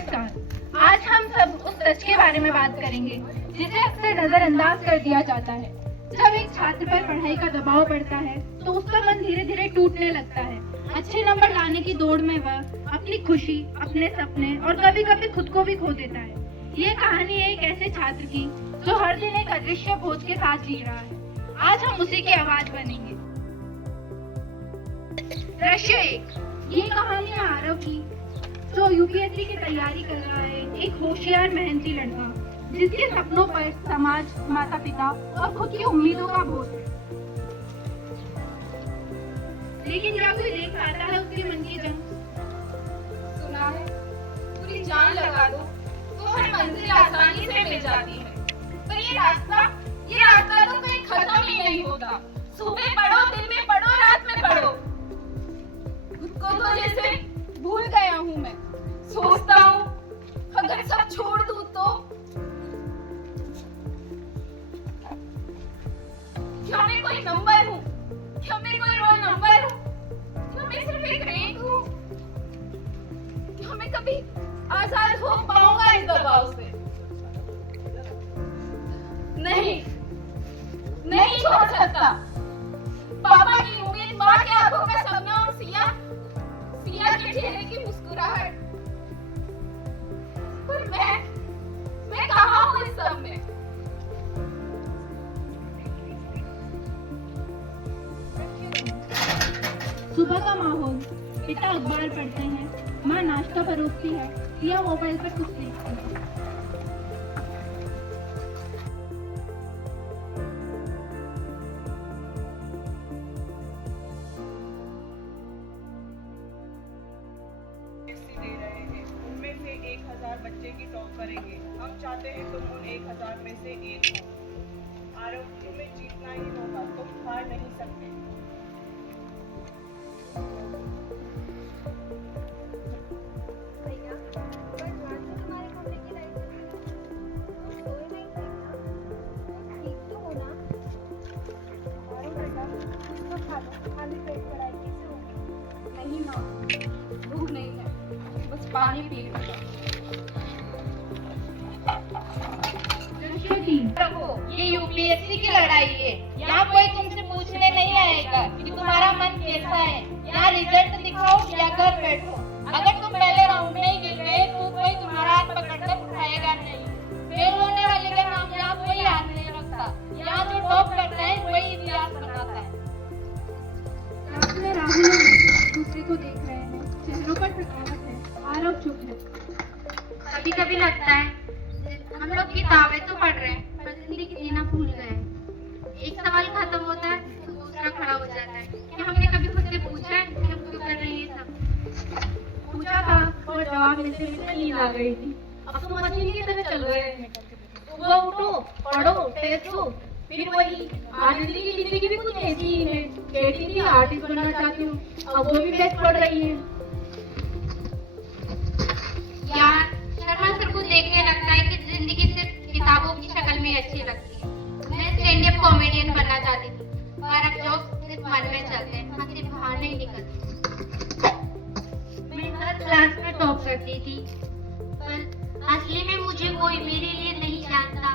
नमस्कार। आज हम सब उस सच के बारे में बात करेंगे जिसे अक्सर नजरअंदाज कर दिया जाता है। जब एक छात्र पर पढ़ाई का दबाव पड़ता है तो उसका मन धीरे धीरे टूटने लगता है। अच्छे नंबर लाने की दौड़ में वह अपनी खुशी, अपने सपने और कभी कभी खुद को भी खो देता है। ये कहानी है एक ऐसे छात्र की जो हर दिन एक अदृश्य बोझ के साथ जी रहा है। आज हम उसी की आवाज बनेंगे। दृश्य 1। ये कहानी है आरव की, जो यूपीएससी की तैयारी कर रहा है। एक होशियार, मेहनती लड़का जिसके सपनों पर समाज, माता पिता और खुद की उम्मीदों का बोझ है। लेकिन क्या कोई देख पाता है उसके मन की जंग? सुना है पूरी जान लगा दो तो हर मंजिल आसानी से मिल जाती है, पर ये रास्ता तो कहीं खत्म ही नहीं होता। सुबह पढ़ो, दिन में पढ़ो, रात में पढ़ो। खुद को तो जैसे भूल गया हूँ मैं। सोचता हूँ अगर सब छोड़ दूँ तो क्या मैं कोई नंबर हूँ? क्या मैं कोई रोल नंबर हूँ? क्या मैं सिर्फ एक रैंक हूँ? क्या मैं कभी आजाद हो पाऊंगा इस दबाव से? नहीं छोड़ सकता। पापा की उम्मीद, माँ की आंखों का सपना और सिया के चेहरे की मुस्कुराहट, पर मैं कहाँ हूँ इस सब में? सुबह का माहौल, पिता अखबार पढ़ते हैं, माँ नाश्ता परोसती है, सिया मोबाइल पर कुछ देखती है। दे रहे हैं, उनमें से 1000 बच्चे की टॉप करेंगे। हम चाहते हैं तुम उन 1000 में से एक हो। आरव, तुम्हें जीतना ही होगा, तुम हार नहीं सकते। भैया, पर रात को तुम्हारे कमरे की लाइट जल रही है। तुम सोए नहीं थे क्या? तुम ठीक तो हो ना? अरे बेटा, कुछ तो खा लो, खाली पेट पढ़ाई कैसे होगी? नहीं माँ, भूख नहीं है, बस पानी पी लूंगा। दृश्य 3। रखो, ये यूपीएससी की लड़ाई है। यहाँ कोई तुमसे पूछने नहीं आएगा कि तुम्हारा मन कैसा है। यहाँ रिजल्ट दिखाओ या घर बैठो। अगर तुम पहले राउंड में ही गिर गए तो कोई तुम्हारा हाथ पकड़कर उठाएगा नहीं। फेल होने वाले का नाम यहाँ कोई याद नहीं रखता। यहाँ जो टॉप करता है वही इतिहास बनाता है। रात में राहुल और एक दूसरे को देख रहे हैं, चेहरों पर थकावट है। आरव चुप है। कभी कभी लगता है हम लोग किताबें तो पढ़ रहे हैं पर जिंदगी जीना भूल गए। एक सवाल खत्म होता है तो दूसरा खड़ा हो जाता है। क्या हमने कभी खुद से पूछा है कि हम क्यों कर रहे हैं ये सब? पूछा था और जवाब मिलते मिलते नींद आ गई थी। अब तो मछली की तरह चल रहे हैं। सुबह उठो, पढ़ो, टेस्ट दो, फिर वही। आनंदी की जिंदगी भी कुछ ऐसी ही है। कहती थी आर्टिस्ट बनना चाहती हूँ, अब वो भी बेस्ट पढ़ रही है। यार, शर्मा सर को देखने लगता है कि जिंदगी सिर्फ किताबों की शक्ल में अच्छी लगती है। मैं स्टैंड अप कॉमेडियन बनना चाहती थी, पर अब जोक्स सिर्फ मन में चलते हैं, हंसी बाहर नहीं निकलती। मैं हर क्लास में टॉप करती थी, पर असली में मुझे कोई मेरे लिए नहीं जानता।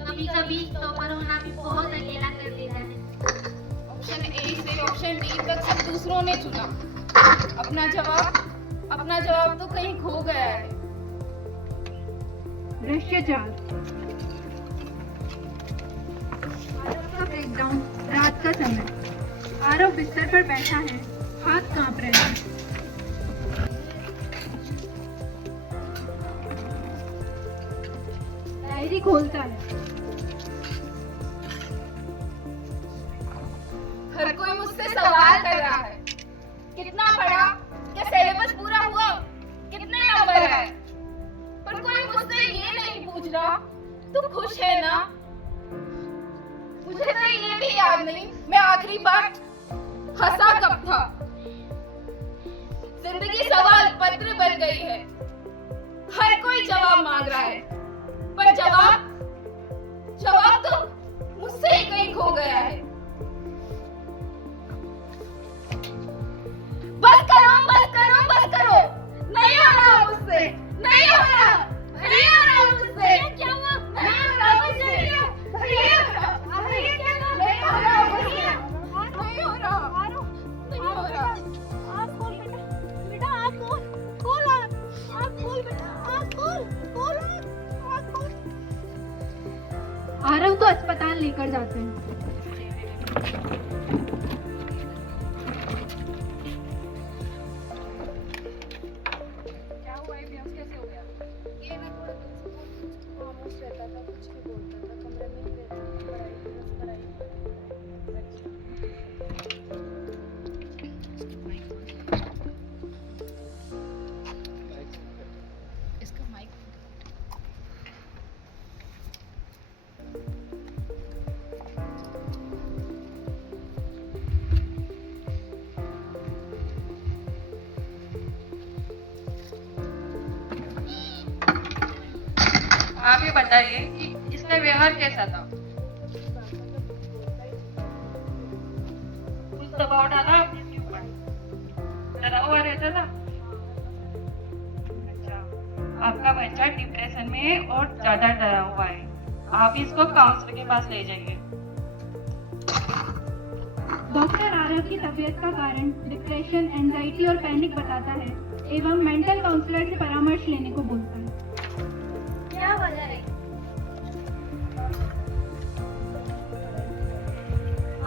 कभी कभी टॉपर होना भी बहुत अकेला कर देता है। ऑप्शन ए से ऑप्शन डी तक सब दूसरों ने चुना। अपना जवाब तो कहीं खो गया है। दृश्य 4। आरव का ब्रेकडाउन, रात का समय। आरव बिस्तर पर बैठा है, हाथ कांप रहे हैं। डायरी खोलता है। हर कोई मुझसे सवाल कर रहा है, कितना पढ़ा, क्या सिलेबस पूरा हुआ, कितने नंबर है? पर कोई मुझसे ये नहीं पूछ रहा तू खुश है ना? मुझे तो ये भी याद नहीं मैं आखिरी बार हंसा कब था। जिंदगी सवाल पत्र बन गई है। हर कोई जवाब मांग रहा है, पर जवाब तो मुझसे ही कहीं खो गया है। बस करो, नहीं हो रहा मुझसे, नहीं हो आरव को अस्पताल लेकर जाते हैं। क्या हुआ है प्रियांश, कैसे हो गया? ये ना थोड़ा दिन से बहुत खामोश रहता था, कुछ नहीं बोलता था, कमरे में ही रहता था, पढ़ाई। इसका माइक आप ये बताइए कि इसका व्यवहार कैसा था? कुछ दबाव डाला आपने इसके ऊपर? डरा हुआ रहता था? अच्छा, आपका बच्चा डिप्रेशन में है और ज्यादा डरा हुआ है। आप इसको काउंसलर के पास ले जाइए। डॉक्टर आरव की तबीयत का कारण डिप्रेशन, एंजाइटी और पैनिक बताता है एवं मेंटल काउंसलर से परामर्श लेने को बोलता है। क्या वजह है?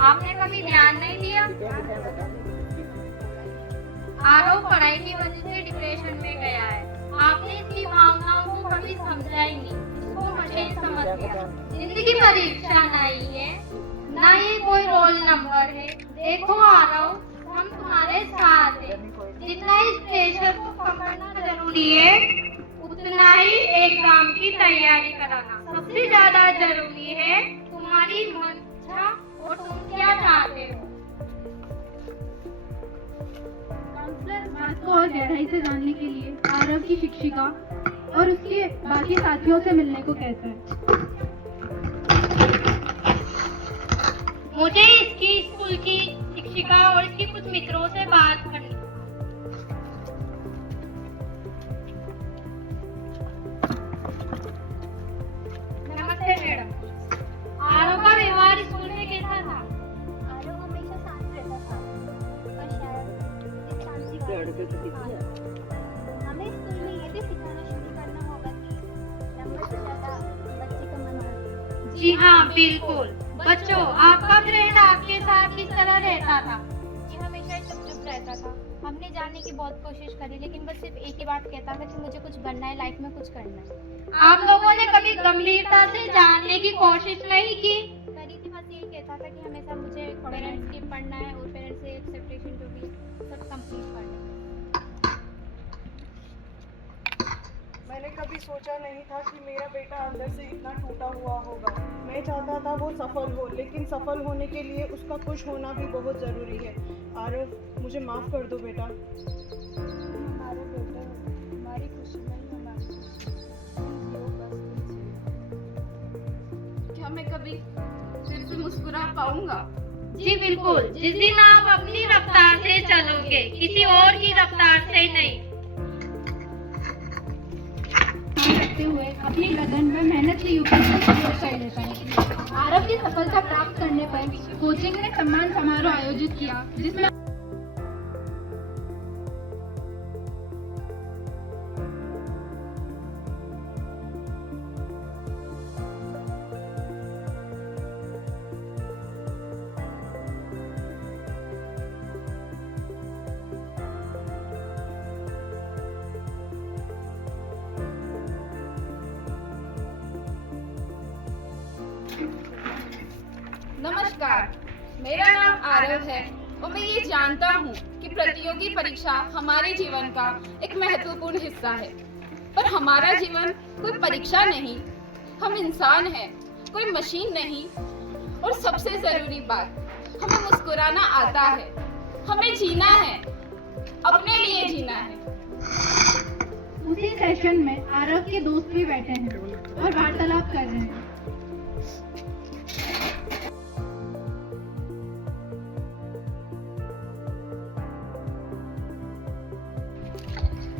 आपने कभी ध्यान नहीं दिया? आरव पढ़ाई की वजह से डिप्रेशन में गया है। आपने इसकी भावनाओं को कभी समझा ही नहीं, इसको मशीन समझ गया। जिंदगी परीक्षा नहीं है, ना ये कोई रोल नंबर है। देखो आरव, हम तुम्हारे साथ हैं। जितना इस प्रेशर को पकड़ना जरूरी है, उतना ही एग्जाम की तैयारी कराना सबसे ज्यादा जरूरी है। तुम्हारी मन इच्छा और तुम क्या चाहते हो। काउंसलर बात को और गहराई से जानने के लिए आरव की शिक्षिका और उसके बाकी साथियों से मिलने को कहता है। मुझे इसकी स्कूल की शिक्षिका और इसके कुछ मित्रों से बात करनी। नमस्ते मैडम। आरव का व्यवहार स्कूल में कैसा था? आरव हमेशा शांत रहता था, पर शायद एक शांति हमें स्कूल में ये भी सिखाना शुरू करना होगा कि नंबर से ज्यादा बच्चे का मन होता है। जी हाँ, बिल्कुल। बच्चों, आपका फ्रेंड आपके साथ किस तरह रहता था? ये हमेशा चुप रहता था। हमने जानने की बहुत कोशिश करी, लेकिन बस सिर्फ एक ही बात कहता था कि मुझे कुछ बनना है, लाइफ में कुछ करना है। आप लोगों ने कभी गंभीरता से जानने की कोशिश नहीं की? करी थी, बस यही कहता था कि हमेशा मुझे पेरेंट्स की पढ़ना है और पेरेंट्स से एक्सेप्टेशन जो भी सब कंप्लीट करना है। मैंने कभी सोचा नहीं था कि मेरा बेटा अंदर से इतना टूटा हुआ होगा। मैं चाहता था वो सफल हो, लेकिन सफल होने के लिए उसका खुश होना भी बहुत ज़रूरी है। आरव, मुझे माफ़ कर दो बेटा। हमारे बेटे हमारी खुशी नहीं हमारी खुशी। क्या मैं कभी फिर से मुस्कुरा पाऊंगा? जी बिल्कुल। जिस दिन आप अपनी रफ्तार से चलोगे, किसी और की रफ्तार से नहीं। करते हुए अपनी लगन व मेहनत से यूपीएससी क्लियर कर लेता है। आरव की सफलता प्राप्त करने पर कोचिंग ने सम्मान समारोह आयोजित किया, जिसमें नमस्कार, मेरा नाम आरव है और मैं ये जानता हूँ कि प्रतियोगी परीक्षा हमारे जीवन का एक महत्वपूर्ण हिस्सा है। पर हमारा जीवन कोई परीक्षा नहीं, हम इंसान हैं, कोई मशीन नहीं। और सबसे जरूरी बात, हमें मुस्कुराना आता है, हमें जीना है, अपने लिए जीना है। उसी सेशन में आरव के दोस्त भी बैठे हैं और वार्तालाप कर रहे हैं।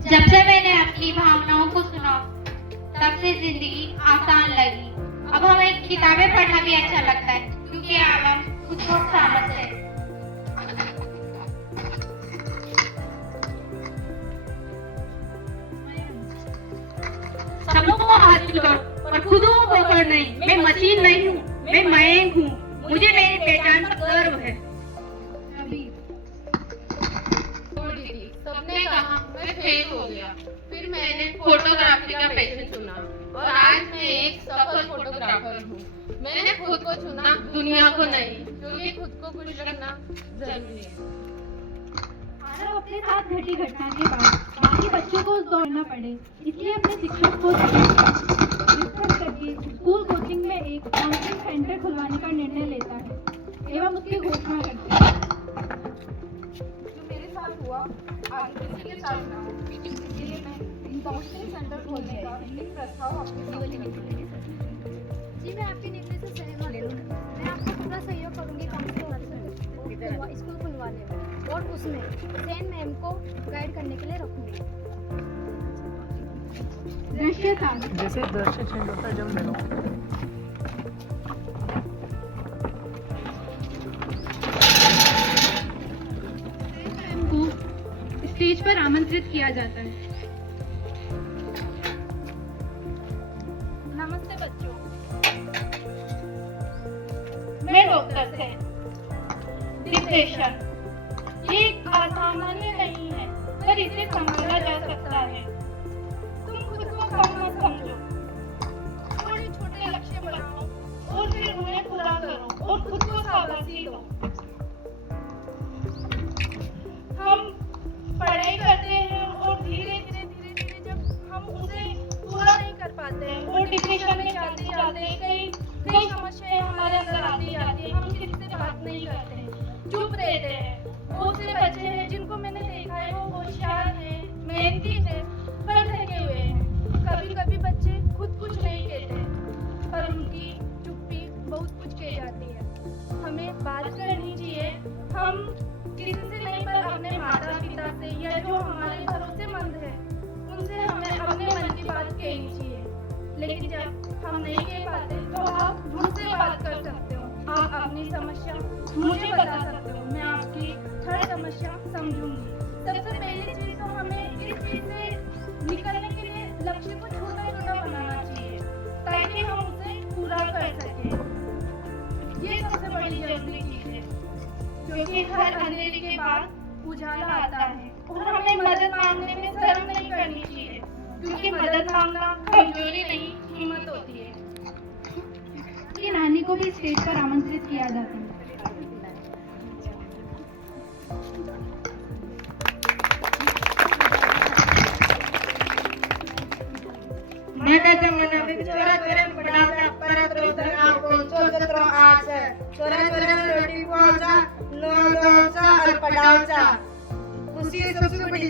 जब से मैंने अपनी भावनाओं को सुना, तब से जिंदगी आसान लगी। अब हमें किताबें पढ़ना भी अच्छा लगता है, क्योंकि अब हम कुछ और समझ है। सबों को हाथ जोड़ो, पर खुद को पकड़ नहीं। मैं मशीन नहीं हूँ। मैं मयंक हूँ, मुझे मेरी पहचान पर गर्व है। दीदी, सबने कहा मैं फेल हो गया, फिर मैंने फोटोग्राफी का पैशन चुना और आज मैं एक सफल फोटोग्राफर हूँ। मैंने खुद को चुना, दुनिया को नहीं, क्योंकि खुद को खुश रखना जरूरी है। मानव अपने साथ घटी घटना के बाद बाकी बच्चों को दौड़ना पड़े, इसलिए अपने शिक्षक को डिस्कस करके स्कूल कोचिंग में एक काउंसलिंग सेंटर खुलवाने का निर्णय लेता है एवं उसकी घोषणा करता है। जो मेरे साथ हुआ आगे किसी के साथ ना हो, इसलिए मैं काउंसलिंग सेंटर खोलने का एक प्रस्ताव आपके सामने रखती हूँ। जी मैं आपके निर्णय से सहमत हूँ। मैं आपको पूरा सहयोग करूंगी काउंसलिंग स्कूल खुलवाने में, और उसमें जैन मैम को गाइड करने के लिए रखूंगी। दृश्य 7 जैसे दृश्य चेंज होता है जब मैं को स्टेज पर आमंत्रित किया जाता है। नमस्ते बच्चों, मैं डॉक्टर से डिप्रेशन ये एक असामान्य नहीं है, पर इसे समझा जा सकता है। तुम खुद को कम मत समझो, छोटे छोटे लक्ष्य बनाओ और फिर उन्हें पूरा करो और खुद को शाबाशी दो। हम पढ़ाई करते हैं और धीरे धीरे जब हम उसे पूरा नहीं कर पाते हैं और डिप्रेशन में जाते जाते कई समस्याएं हमारे अंदर आती जाती है। हम किसी से बात नहीं करते, चुप रहते हैं। बहुत से बच्चे हैं जिनको मैंने देखा है, वो होशियार हैं, मेहनती हैं, पर थके हुए हैं। कभी कभी बच्चे खुद कुछ नहीं कहते, पर उनकी चुप्पी बहुत कुछ कह जाती है। हमें बात करनी चाहिए, हम किसी से नहीं पर अपने माता पिता से या जो हमारे भरोसेमंद है उनसे हमें अपने मन की बात कहनी चाहिए। लेकिन जब हम नहीं कह पाते तो आप मुझसे बात कर सकते हो, आप अपनी समस्या मुझे बता सकते हो, मैं आपकी हर समस्या समझूंगी। सबसे पहली चीज तो हमें इस चीज से निकलने के लिए लक्ष्य को छोटा छोटा बनाना चाहिए ताकि हम उसे पूरा कर सकें। ये सबसे बड़ी जरूरी चीज है, क्योंकि हर अंधेरे के बाद उजाला आता है और हमें मदद मांगने में शर्म नहीं करनी चाहिए, क्योंकि मदद मांगना कमजोरी नहीं, हिम्मत होती है। की नानी को भी स्टेज पर आमंत्रित किया जाता है। मदद मनविक चोरा चोरा पड़ाचा परत रोदर आपको चोचत्रो आच चोरा चोरा रोटी को आचा नो दोचा और पड़ाचा खुशी सबसे बड़ी